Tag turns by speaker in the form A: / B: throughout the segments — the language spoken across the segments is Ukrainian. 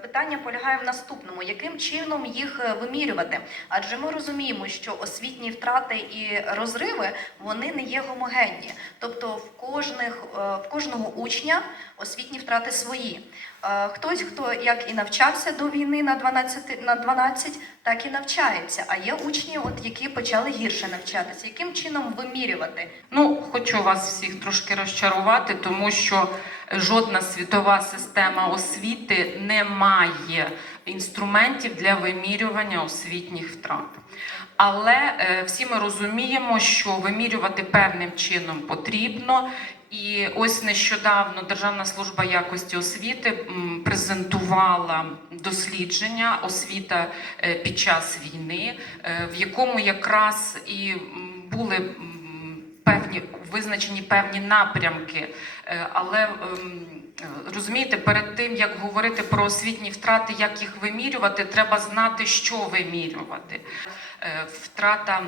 A: Питання полягає в наступному: яким чином їх е, вимірювати? Адже ми розуміємо, що освітні втрати і розриви вони не є гомогенні. Тобто в кожних е, в кожного учня освітні втрати свої. Е, Хтось, хто як і навчався до війни на 12, на 12, так і навчається. А є учні, от які почали гірше навчатися. Яким чином вимірювати?
B: Ну, хочу вас всіх трошки розчарувати, тому що жодна світова система освіти не має інструментів для вимірювання освітніх втрат. Але е, всі ми розуміємо, що вимірювати певним чином потрібно. І ось нещодавно Державна служба якості освіти презентувала дослідження освіта е, під час війни, е, в якому якраз і були певні визначені певні напрямки. Е, Але ем, розумієте, перед тим як говорити про освітні втрати, як їх вимірювати, треба знати, що вимірювати. Втрата.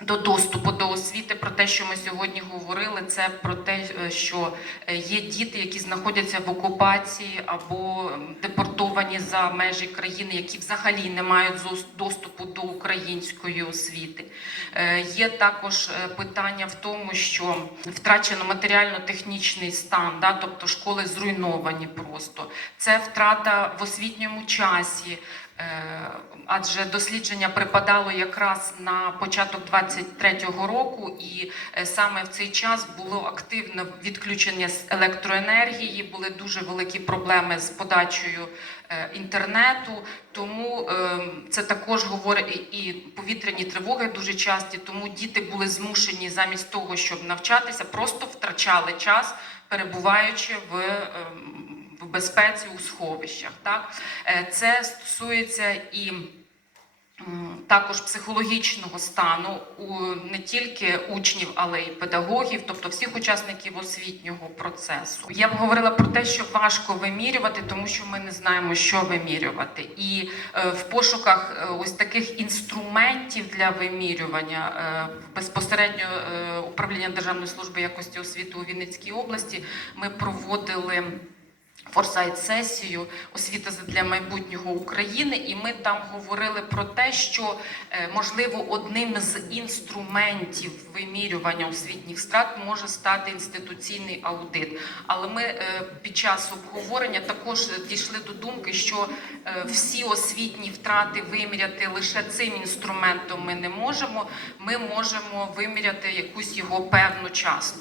B: До доступу до освіти, про те, що ми сьогодні говорили, це про те, е, що е, є діти, які знаходяться в окупації або депортовані за межі країни, які взагалі не мають доступу до української освіти. Е, Є також питання в тому, що втрачено матеріально-технічний стан, да, тобто школи зруйновані просто. Це втрата в освітньому часі. Адже дослідження припадало якраз на початок 23-го року, і е, саме в цей час було активне відключення з електроенергії, були дуже великі проблеми з подачею е, інтернету. Тому е, це також говорить і повітряні тривоги дуже часті. Тому діти були змушені замість того, щоб навчатися, просто втрачали час, перебуваючи в. ем, в безпеці у сховищах. Так? Е, Це стосується і також психологічного стану у не тільки учнів, але й педагогів, тобто всіх учасників освітнього процесу. Я б говорила про те, що важко вимірювати, тому що ми не знаємо, що вимірювати. І е, в пошуках е, ось таких інструментів для вимірювання е, безпосередньо управління Державної служби якості освіти у Вінницькій області ми проводили. Форсайт-сесію освіта для майбутнього України, і ми там говорили про те, що е, можливо одним з інструментів вимірювання освітніх страт може стати інституційний аудит. Але ми е, під час обговорення також дійшли до думки, що е, всі освітні втрати виміряти лише цим інструментом ми не можемо. Ми можемо виміряти якусь його певну частку.